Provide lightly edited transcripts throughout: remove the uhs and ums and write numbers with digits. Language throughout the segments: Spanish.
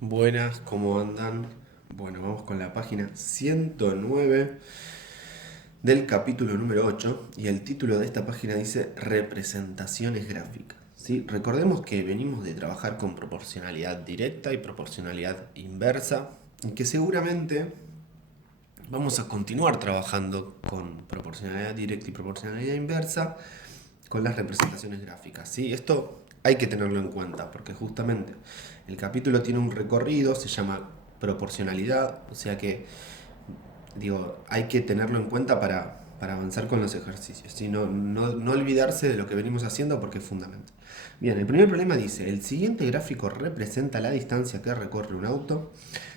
Buenas, ¿cómo andan? Bueno, vamos con la página 109 del capítulo número 8 y el título de esta página dice representaciones gráficas. ¿Sí? Recordemos que venimos de trabajar con proporcionalidad directa y proporcionalidad inversa y que seguramente vamos a continuar trabajando con proporcionalidad directa y proporcionalidad inversa con las representaciones gráficas. ¿Sí? Esto hay que tenerlo en cuenta porque justamente el capítulo tiene un recorrido, se llama proporcionalidad, o sea que hay que tenerlo en cuenta para avanzar con los ejercicios. ¿Sí? No olvidarse de lo que venimos haciendo porque es fundamental. Bien, el primer problema dice, el siguiente gráfico representa la distancia que recorre un auto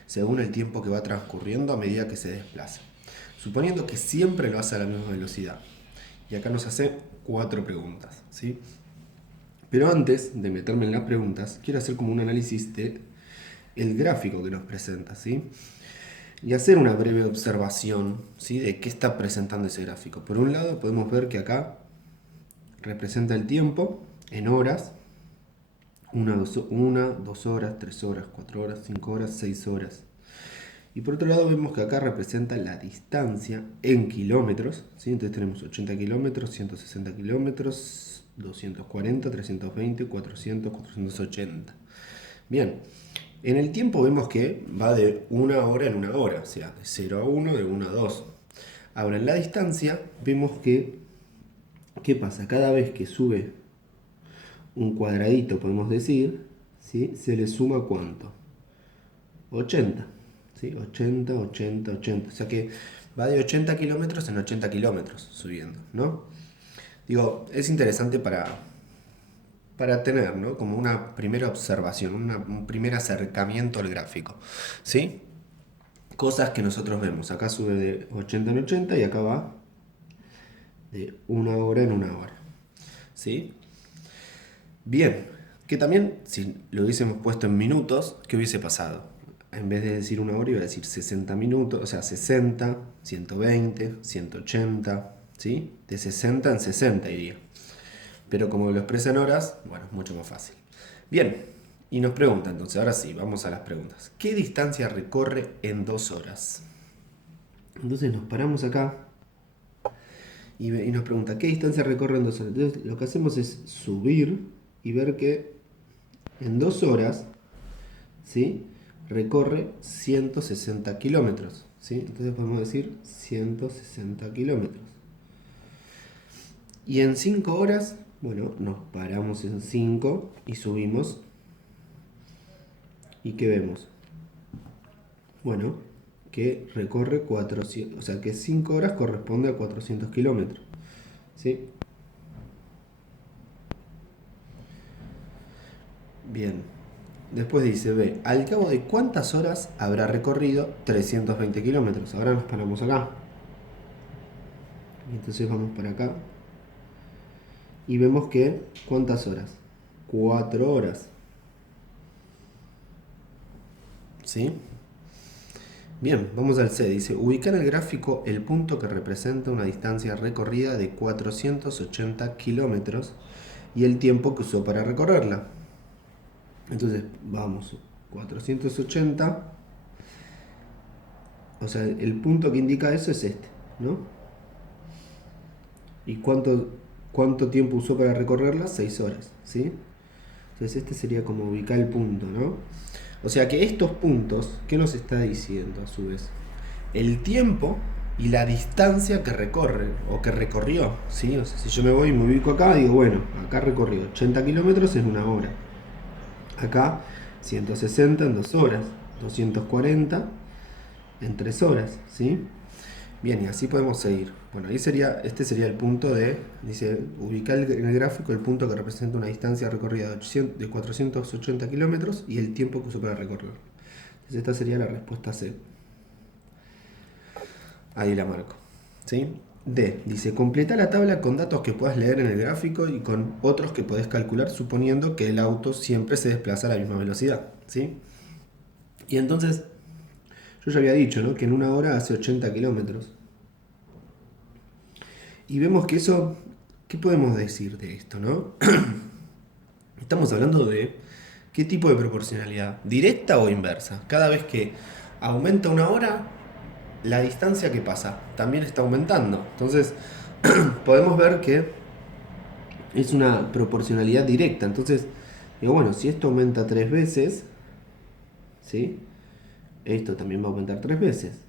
según el tiempo que va transcurriendo a medida que se desplaza, suponiendo que siempre lo hace a la misma velocidad. Y acá nos hace 4 preguntas, ¿sí? Pero antes de meterme en las preguntas, quiero hacer como un análisis de el gráfico que nos presenta, ¿sí? Y hacer una breve observación, ¿sí? De qué está presentando ese gráfico. Por un lado, podemos ver que acá representa el tiempo en horas, 2 horas, 3 horas, 4 horas, 5 horas, 6 horas. Y por otro lado vemos que acá representa la distancia en kilómetros, ¿sí? Entonces tenemos 80 kilómetros, 160 kilómetros, 240, 320, 400, 480. Bien, en el tiempo vemos que va de una hora en una hora, o sea, de 0 a 1, de 1 a 2. Ahora, en la distancia vemos que, ¿qué pasa? Cada vez que sube un cuadradito, podemos decir, ¿sí? Se le suma ¿cuánto? 80. ¿Sí? 80, 80, 80. O sea que va de 80 kilómetros en 80 kilómetros subiendo, ¿no? Digo, es interesante para tener, ¿no? Como una primera observación, un primer acercamiento al gráfico, ¿sí? Cosas que nosotros vemos. Acá sube de 80 en 80 y acá va de una hora en una hora, ¿sí? Bien, que también, si lo hubiésemos puesto en minutos, ¿qué hubiese pasado? En vez de decir una hora, iba a decir 60 minutos, o sea, 60, 120, 180, ¿sí? De 60 en 60 iría. Pero como lo expresa en horas, bueno, es mucho más fácil. Bien, y nos pregunta entonces, ahora sí, vamos a las preguntas. ¿Qué distancia recorre en 2 horas? Entonces nos paramos acá y nos pregunta, ¿qué distancia recorre en 2 horas? Entonces lo que hacemos es subir y ver que en 2 horas, ¿sí? Recorre 160 kilómetros, ¿sí? Entonces podemos decir 160 kilómetros. Y en 5 horas, bueno, nos paramos en 5 y subimos. ¿Y qué vemos? Bueno, que recorre 400, o sea que 5 horas corresponde a 400 kilómetros, ¿sí? Bien. Después dice, ve, al cabo de cuántas horas habrá recorrido 320 kilómetros. Ahora nos paramos acá. Y entonces vamos para acá. Y vemos que, ¿cuántas horas? 4 horas. ¿Sí? Bien, vamos al C. Dice, ubicar en el gráfico el punto que representa una distancia recorrida de 480 kilómetros y el tiempo que usó para recorrerla. Entonces, vamos, 480, o sea, el punto que indica eso es este, ¿no? ¿Y cuánto tiempo usó para recorrerla? 6 horas, ¿sí? Entonces este sería como ubicar el punto, ¿no? O sea que estos puntos, ¿qué nos está diciendo a su vez? El tiempo y la distancia que recorre o que recorrió, ¿sí? O sea, si yo me voy y me ubico acá, digo, bueno, acá recorrió 80 kilómetros en una hora. Acá 160 en 2 horas, 240 en 3 horas, ¿sí? Bien, y así podemos seguir. Bueno, ahí este sería el punto dice, ubicar en el gráfico el punto que representa una distancia recorrida de 480 kilómetros y el tiempo que usó para recorrer. Entonces esta sería la respuesta C. Ahí la marco. ¿Sí? D. Dice, completa la tabla con datos que puedas leer en el gráfico y con otros que podés calcular suponiendo que el auto siempre se desplaza a la misma velocidad. ¿Sí? Y entonces, yo ya había dicho, ¿no? Que en una hora hace 80 kilómetros. Y vemos que ¿qué podemos decir de esto, no? Estamos hablando de ¿Qué tipo de proporcionalidad? ¿Directa o inversa? Cada vez que aumenta una hora, la distancia que pasa también está aumentando. Entonces, podemos ver que es una proporcionalidad directa. Entonces, digo, bueno, si esto aumenta 3 veces, ¿sí? Esto también va a aumentar 3 veces,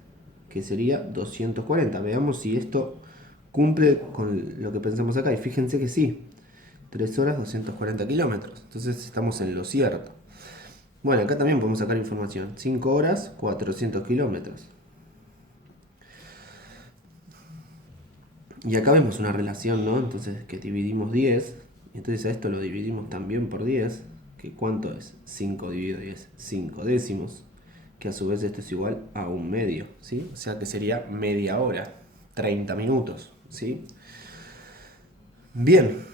que sería 240. Veamos si esto cumple con lo que pensamos acá. Y fíjense que sí, 3 horas 240 kilómetros. Entonces estamos en lo cierto. Bueno, acá también podemos sacar información. 5 horas 400 kilómetros. Y acá vemos una relación, ¿no? Entonces que dividimos 10. Y entonces a esto lo dividimos también por 10. ¿Que cuánto es? 5 dividido 10. 5 décimos. Que a su vez esto es igual a un medio, ¿sí? O sea que sería media hora. 30 minutos, ¿sí? Bien.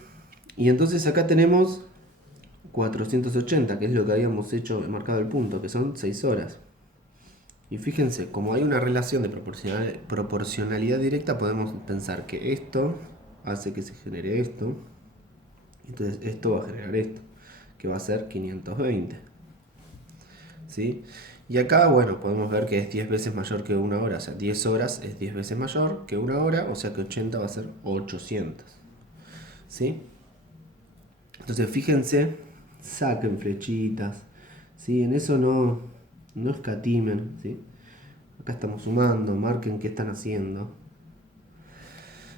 Y entonces acá tenemos 480, que es lo que habíamos hecho, marcado el punto, que son 6 horas. Y fíjense, como hay una relación de proporcionalidad directa, podemos pensar que esto hace que se genere esto. Entonces esto va a generar esto, que va a ser 520. ¿Sí? Y acá, bueno, podemos ver que es 10 veces mayor que una hora. O sea, 10 horas es 10 veces mayor que una hora. O sea que 80 va a ser 800. ¿Sí? Entonces fíjense, saquen flechitas. ¿Sí? En eso no escatimen. ¿Sí? Acá estamos sumando, marquen qué están haciendo.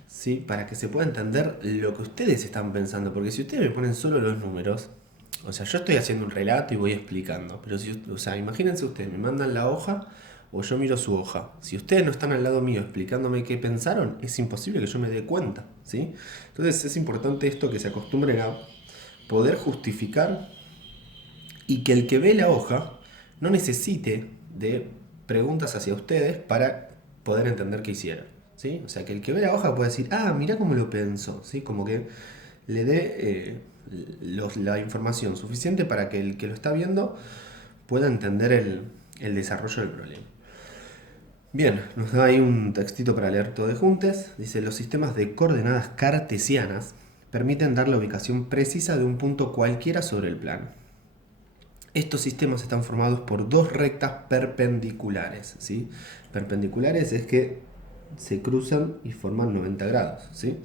¿Sí? Para que se pueda entender lo que ustedes están pensando. Porque si ustedes me ponen solo los números, o sea, yo estoy haciendo un relato y voy explicando. Pero si, o sea, imagínense ustedes, me mandan la hoja o yo miro su hoja. Si ustedes no están al lado mío explicándome qué pensaron, es imposible que yo me dé cuenta. ¿Sí? Entonces es importante esto, que se acostumbren a poder justificar y que el que ve la hoja no necesite de preguntas hacia ustedes para poder entender qué hicieron. ¿Sí? O sea, que el que ve la hoja puede decir, ah, mira cómo lo pensó. ¿Sí? Como que le dé la información suficiente para que el que lo está viendo pueda entender el desarrollo del problema. Bien, nos da ahí un textito para leer todo de juntes. Dice, los sistemas de coordenadas cartesianas permiten dar la ubicación precisa de un punto cualquiera sobre el plano. Estos sistemas están formados por dos rectas perpendiculares, ¿sí? Perpendiculares es que se cruzan y forman 90 grados, ¿sí?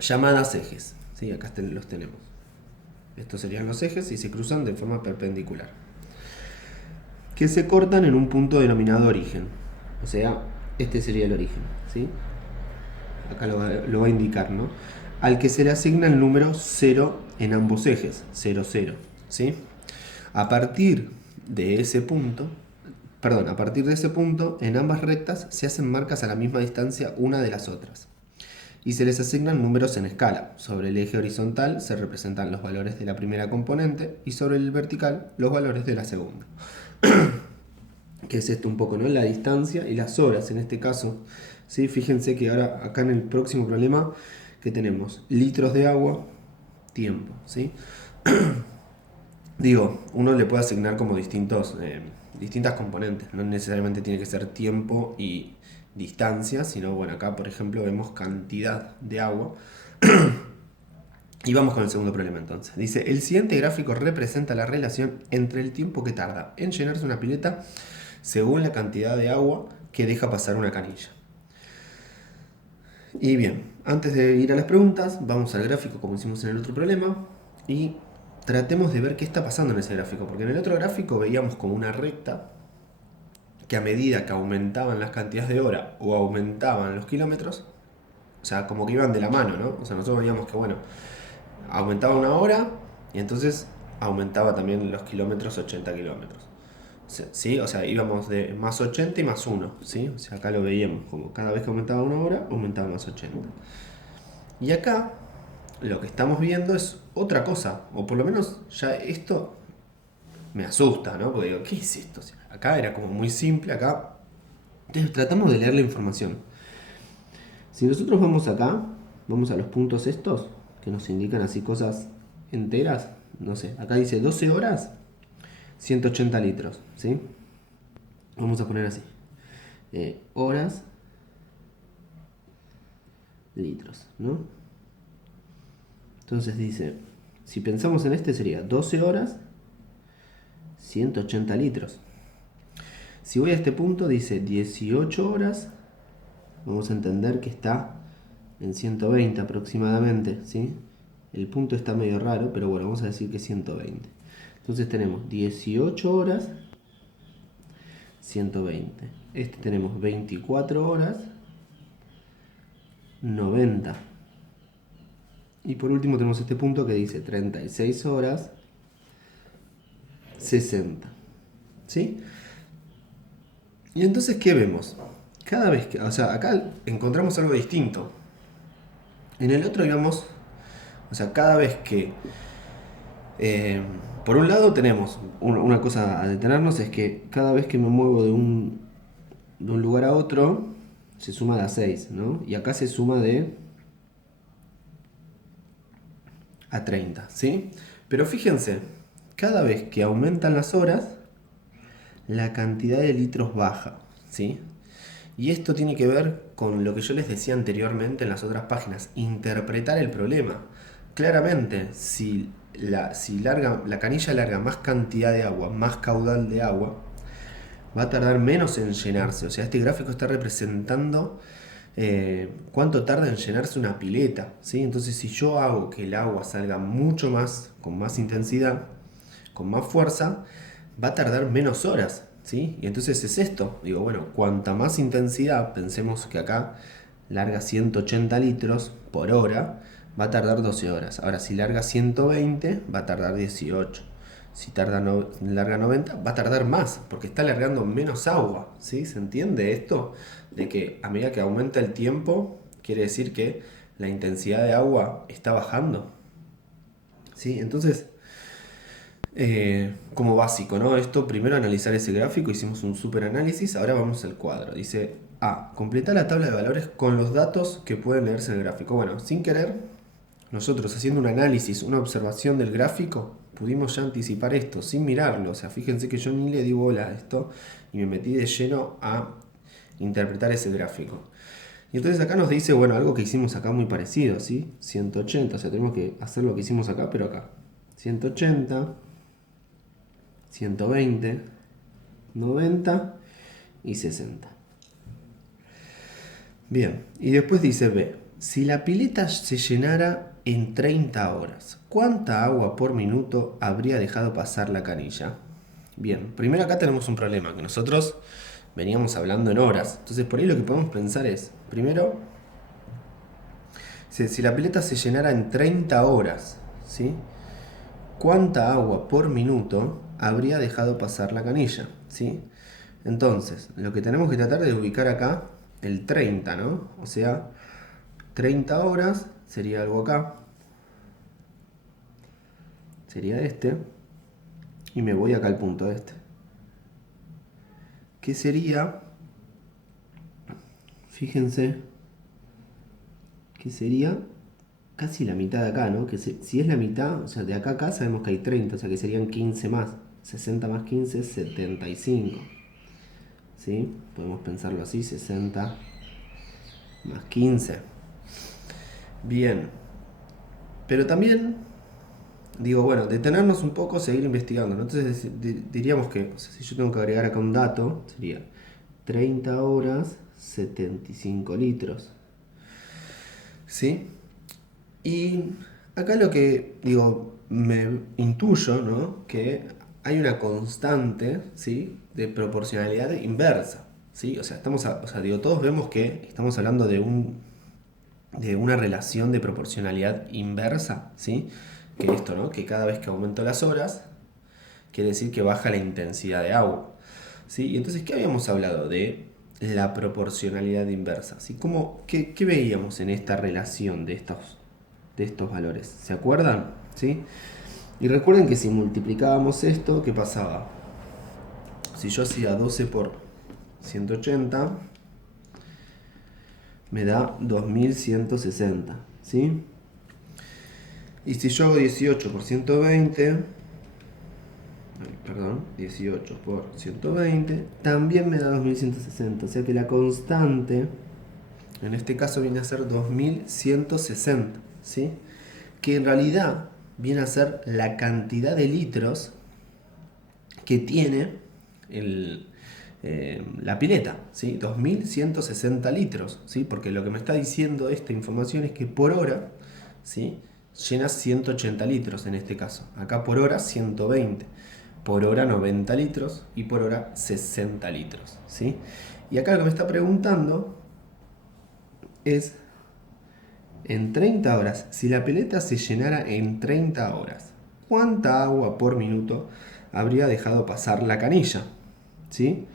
Llamadas ejes, ¿sí? Acá los tenemos. Estos serían los ejes y se cruzan de forma perpendicular, que se cortan en un punto denominado origen. O sea, este sería el origen, ¿sí? Acá lo va a indicar, ¿no? Al que se le asigna el número 0 en ambos ejes, 0, 0, ¿sí? A partir de ese punto, en ambas rectas se hacen marcas a la misma distancia una de las otras. Y se les asignan números en escala. Sobre el eje horizontal se representan los valores de la primera componente y sobre el vertical los valores de la segunda. Que es esto un poco, ¿no? La distancia y las horas en este caso. ¿Sí? Fíjense que ahora acá en el próximo problema que tenemos litros de agua, tiempo, ¿sí? Digo, uno le puede asignar como distintas componentes, no necesariamente tiene que ser tiempo y distancia, sino bueno, acá por ejemplo vemos cantidad de agua. Y vamos con el segundo problema entonces. Dice, el siguiente gráfico representa la relación entre el tiempo que tarda en llenarse una pileta según la cantidad de agua que deja pasar una canilla. Y bien, antes de ir a las preguntas, vamos al gráfico como hicimos en el otro problema y tratemos de ver qué está pasando en ese gráfico, porque en el otro gráfico veíamos como una recta que a medida que aumentaban las cantidades de hora o aumentaban los kilómetros, o sea, como que iban de la mano, ¿no? O sea, nosotros veíamos que, bueno, aumentaba una hora y entonces aumentaba también los kilómetros 80 kilómetros. ¿Sí? O sea, íbamos de más 80 y más 1, ¿sí? O sea, acá lo veíamos, como cada vez que aumentaba una hora, aumentaba más 80. Y acá lo que estamos viendo es otra cosa, o por lo menos ya esto me asusta, ¿no? Porque digo, ¿qué es esto? O sea, acá era como muy simple, acá... Entonces tratamos de leer la información. Si nosotros vamos acá, vamos a los puntos estos, que nos indican así cosas enteras, no sé, acá dice 12 horas, 180 litros, ¿sí? Vamos a poner así. Horas, litros, ¿no? Entonces dice Si pensamos en este sería 12 horas, 180 litros. Si voy a este punto dice 18 horas, vamos a entender que está en 120 aproximadamente, ¿sí? El punto está medio raro, pero bueno, vamos a decir que 120. Entonces tenemos 18 horas, 120. Este tenemos 24 horas, 90. Y por último tenemos este punto que dice 36 horas, 60. ¿Sí? Y entonces, ¿qué vemos? Cada vez que, o sea, acá encontramos algo distinto. En el otro íbamos, o sea, cada vez que, por un lado tenemos una cosa a detenernos, es que cada vez que me muevo de un lugar a otro, se suma de a 6, ¿no? Y acá se suma de a 30, ¿sí? Pero fíjense, cada vez que aumentan las horas, la cantidad de litros baja, ¿sí? Y esto tiene que ver con lo que yo les decía anteriormente en las otras páginas, interpretar el problema. Claramente, si la canilla larga más cantidad de agua, más caudal de agua, va a tardar menos en llenarse. O sea, este gráfico está representando cuánto tarda en llenarse una pileta, ¿sí? Entonces, si yo hago que el agua salga mucho más, con más intensidad, con más fuerza, va a tardar menos horas, ¿sí? Y entonces es esto, digo, bueno, cuanta más intensidad, pensemos que acá larga 180 litros por hora, va a tardar 12 horas. Ahora, si larga 120, va a tardar 18. Si larga 90, va a tardar más, porque está largando menos agua, ¿sí? ¿Se entiende esto? De que a medida que aumenta el tiempo, quiere decir que la intensidad de agua está bajando, ¿sí? Entonces, como básico, ¿no? Esto, primero analizar ese gráfico, hicimos un super análisis, ahora vamos al cuadro. Dice, completar la tabla de valores con los datos que pueden leerse en el gráfico. Bueno, sin querer, nosotros haciendo un análisis, una observación del gráfico, pudimos ya anticipar esto, sin mirarlo. O sea, fíjense que yo ni le di bola a esto y me metí de lleno a interpretar ese gráfico. Y entonces acá nos dice, bueno, algo que hicimos acá muy parecido, ¿sí? 180, o sea, tenemos que hacer lo que hicimos acá, pero acá. 180... 120, 90 y 60. Bien, y después dice B, si la pileta se llenara en 30 horas, ¿cuánta agua por minuto habría dejado pasar la canilla? Bien, primero acá tenemos un problema, que nosotros veníamos hablando en horas. Entonces por ahí lo que podemos pensar es, primero, si la pileta se llenara en 30 horas, ¿sí? ¿Cuánta agua por minuto habría dejado pasar la canilla? ¿Sí? Entonces, lo que tenemos que tratar de ubicar acá, el 30, ¿no? O sea, 30 horas sería algo acá. Sería este. Y me voy acá al punto este. ¿Qué sería? Fíjense. Que sería casi la mitad de acá, ¿no? Que si es la mitad, o sea, de acá a acá sabemos que hay 30, o sea que serían 15 más. 60 más 15, 75. ¿Sí? Podemos pensarlo así, 60 más 15. Bien. Pero también, digo, bueno, detenernos un poco, seguir investigando, ¿no? Entonces diríamos que, o sea, si yo tengo que agregar acá un dato, sería 30 horas, 75 litros. ¿Sí? Y acá lo que, digo, me intuyo, ¿no? Que hay una constante, ¿sí? De proporcionalidad inversa, ¿sí? O sea, digo, todos vemos que estamos hablando de una relación de proporcionalidad inversa, ¿sí? Que esto, ¿no? Que cada vez que aumento las horas, quiere decir que baja la intensidad de agua, ¿sí? Y entonces, ¿qué habíamos hablado? De la proporcionalidad inversa, ¿sí? ¿Qué veíamos en esta relación de estos valores? ¿Se acuerdan? ¿Sí? Y recuerden que si multiplicábamos esto, ¿qué pasaba? Si yo hacía 12 por 180, me da 2160, ¿sí? Y si yo hago 18 por 120, perdón, 18 por 120, también me da 2160. O sea que la constante, en este caso viene a ser 2160, ¿sí? Que en realidad viene a ser la cantidad de litros que tiene la pileta, ¿sí? 2160 litros, ¿sí? Porque lo que me está diciendo esta información es que por hora, ¿sí? Llenas 180 litros en este caso. Acá por hora 120, por hora 90 litros y por hora 60 litros, ¿sí? Y acá lo que me está preguntando es, en 30 horas, si la pileta se llenara en 30 horas, ¿cuánta agua por minuto habría dejado pasar la canilla? ¿Sí?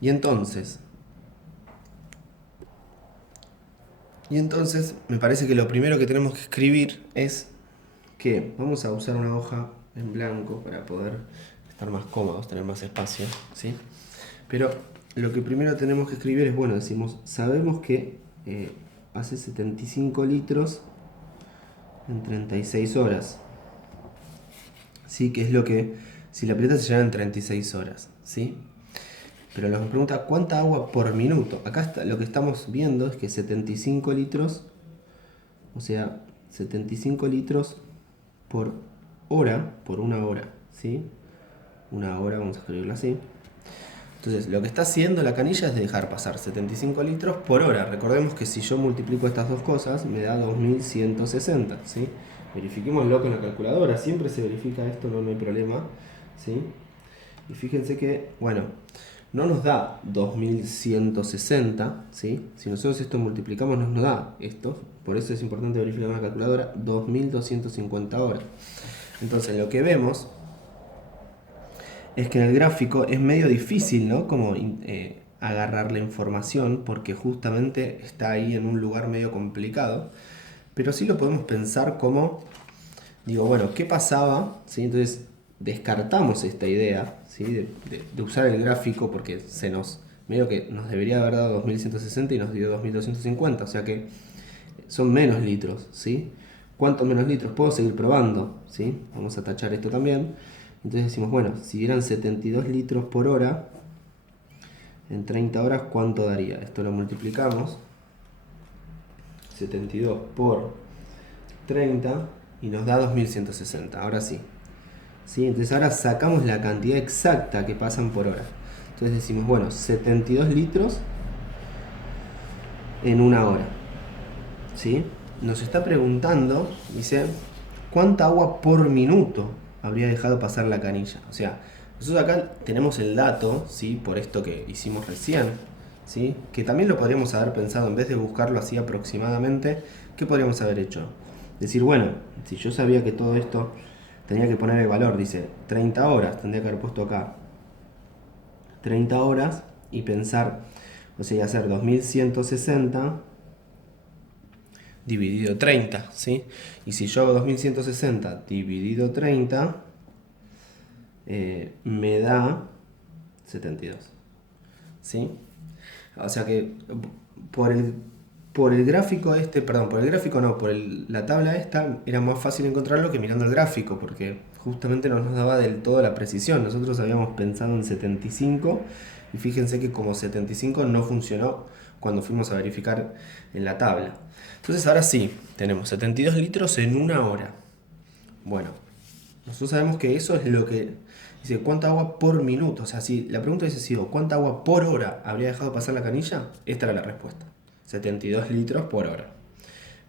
Y entonces me parece que lo primero que tenemos que escribir es que vamos a usar una hoja en blanco para poder estar más cómodos, tener más espacio, ¿sí? Pero lo que primero tenemos que escribir es, bueno, decimos, sabemos que hace 75 litros en 36 horas, ¿sí? Que es lo que, si la pileta se llena en 36 horas, ¿sí? Pero nos pregunta cuánta agua por minuto. Acá está, lo que estamos viendo es que 75 litros, o sea, 75 litros por hora, por una hora, ¿sí? Una hora, vamos a escribirlo así. Entonces, lo que está haciendo la canilla es dejar pasar 75 litros por hora. Recordemos que si yo multiplico estas dos cosas, me da 2160, ¿sí? Verifiquémoslo con la calculadora. Siempre se verifica esto, no hay problema, ¿sí? Y fíjense que, bueno, no nos da 2160, ¿sí? Si nosotros esto multiplicamos, nos da esto. Por eso es importante verificar con la calculadora 2250 horas. Entonces, lo que vemos es que en el gráfico es medio difícil, ¿no? Como agarrar la información, porque justamente está ahí en un lugar medio complicado. Pero sí lo podemos pensar como, digo, bueno, ¿qué pasaba? ¿Sí? Entonces descartamos esta idea, ¿sí? de usar el gráfico, porque medio que nos debería haber dado 2160 y nos dio 2250, o sea que son menos litros, ¿sí? ¿Cuántos menos litros? Puedo seguir probando, ¿sí? Vamos a tachar esto también. Entonces decimos, bueno, si eran 72 litros por hora, en 30 horas, ¿cuánto daría? Esto lo multiplicamos. 72 por 30 y nos da 2160. Ahora sí. ¿Sí? Entonces ahora sacamos la cantidad exacta que pasan por hora. Entonces decimos, bueno, 72 litros en una hora. ¿Sí? Nos está preguntando, dice, ¿cuánta agua por minuto habría dejado pasar la canilla? O sea, nosotros acá tenemos el dato, ¿sí? Por esto que hicimos recién, ¿sí? Que también lo podríamos haber pensado, en vez de buscarlo así aproximadamente, ¿qué podríamos haber hecho? Decir, bueno, si yo sabía que todo esto tenía que poner el valor, dice 30 horas, tendría que haber puesto acá 30 horas y pensar, o sea, hacer 2160 dividido 30, ¿sí? Y si yo hago 2160 dividido 30, me da 72, ¿sí? O sea que por el gráfico este, perdón, por el gráfico no, la tabla esta, era más fácil encontrarlo que mirando el gráfico, porque justamente no nos daba del todo la precisión. Nosotros habíamos pensado en 75 y fíjense que como 75 no funcionó cuando fuimos a verificar en la tabla. Entonces ahora sí, tenemos 72 litros en una hora. Bueno, nosotros sabemos que eso es lo que dice, ¿cuánta agua por minuto? O sea, si la pregunta hubiese sido, ¿cuánta agua por hora habría dejado pasar la canilla? Esta era la respuesta, 72 litros por hora.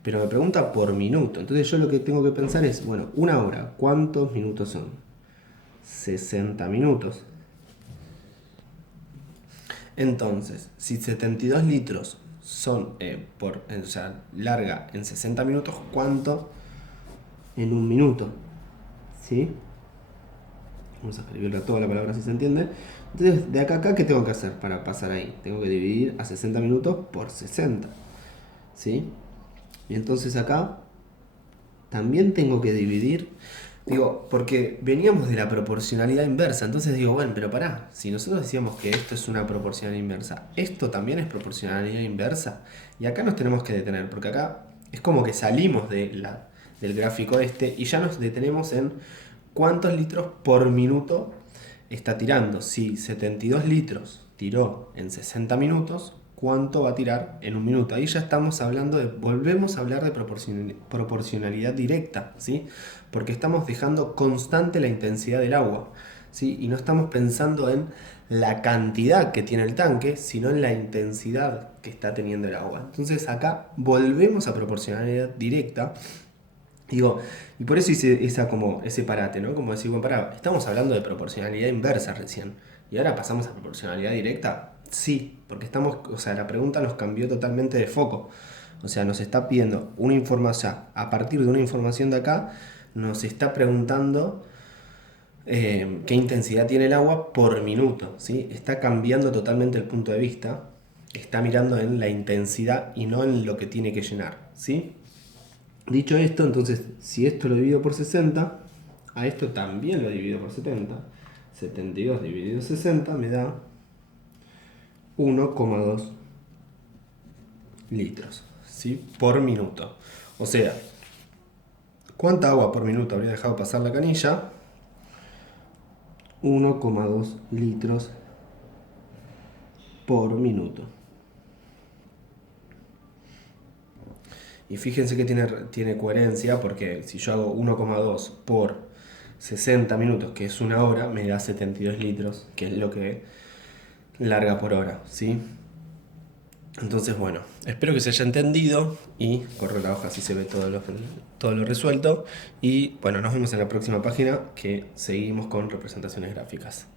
Pero me pregunta por minuto, entonces yo lo que tengo que pensar es, bueno, una hora, ¿cuántos minutos son? 60 minutos. Entonces, si 72 litros son, o sea, larga en 60 minutos, ¿cuánto en un minuto? ¿Sí? Vamos a escribirle toda la palabra si se entiende. Entonces, de acá a acá, ¿qué tengo que hacer para pasar ahí? Tengo que dividir a 60 minutos por 60. ¿Sí? Y entonces acá también tengo que dividir. Digo, porque veníamos de la proporcionalidad inversa. Entonces digo, bueno, pero pará. Si nosotros decíamos que esto es una proporcionalidad inversa, esto también es proporcionalidad inversa. Y acá nos tenemos que detener, porque acá es como que salimos del gráfico este y ya nos detenemos en cuántos litros por minuto está tirando. Si 72 litros tiró en 60 minutos, cuánto va a tirar en un minuto. Ahí ya estamos hablando volvemos a hablar de proporcionalidad directa, ¿sí? Porque estamos dejando constante la intensidad del agua, ¿sí? Y no estamos pensando en la cantidad que tiene el tanque, sino en la intensidad que está teniendo el agua. Entonces acá volvemos a proporcionalidad directa. Digo, y por eso hice ese parate, ¿no? Como decir, bueno, pará, estamos hablando de proporcionalidad inversa recién. ¿Y ahora pasamos a proporcionalidad directa? Sí, porque o sea, la pregunta nos cambió totalmente de foco. O sea, nos está pidiendo una información, a partir de una información de acá, nos está preguntando qué intensidad tiene el agua por minuto, ¿sí? Está cambiando totalmente el punto de vista, está mirando en la intensidad y no en lo que tiene que llenar, ¿sí? Dicho esto, entonces, si esto lo divido por 60, a esto también lo divido por 70. 72 dividido 60 me da 1,2 litros, ¿sí? Por minuto. O sea, ¿cuánta agua por minuto habría dejado pasar la canilla? 1,2 litros por minuto. Y fíjense que tiene coherencia, porque si yo hago 1,2 por 60 minutos, que es una hora, me da 72 litros, que es lo que larga por hora, ¿sí? Entonces, bueno, espero que se haya entendido y corro la hoja así se ve todo lo resuelto. Y bueno, nos vemos en la próxima página, que seguimos con representaciones gráficas.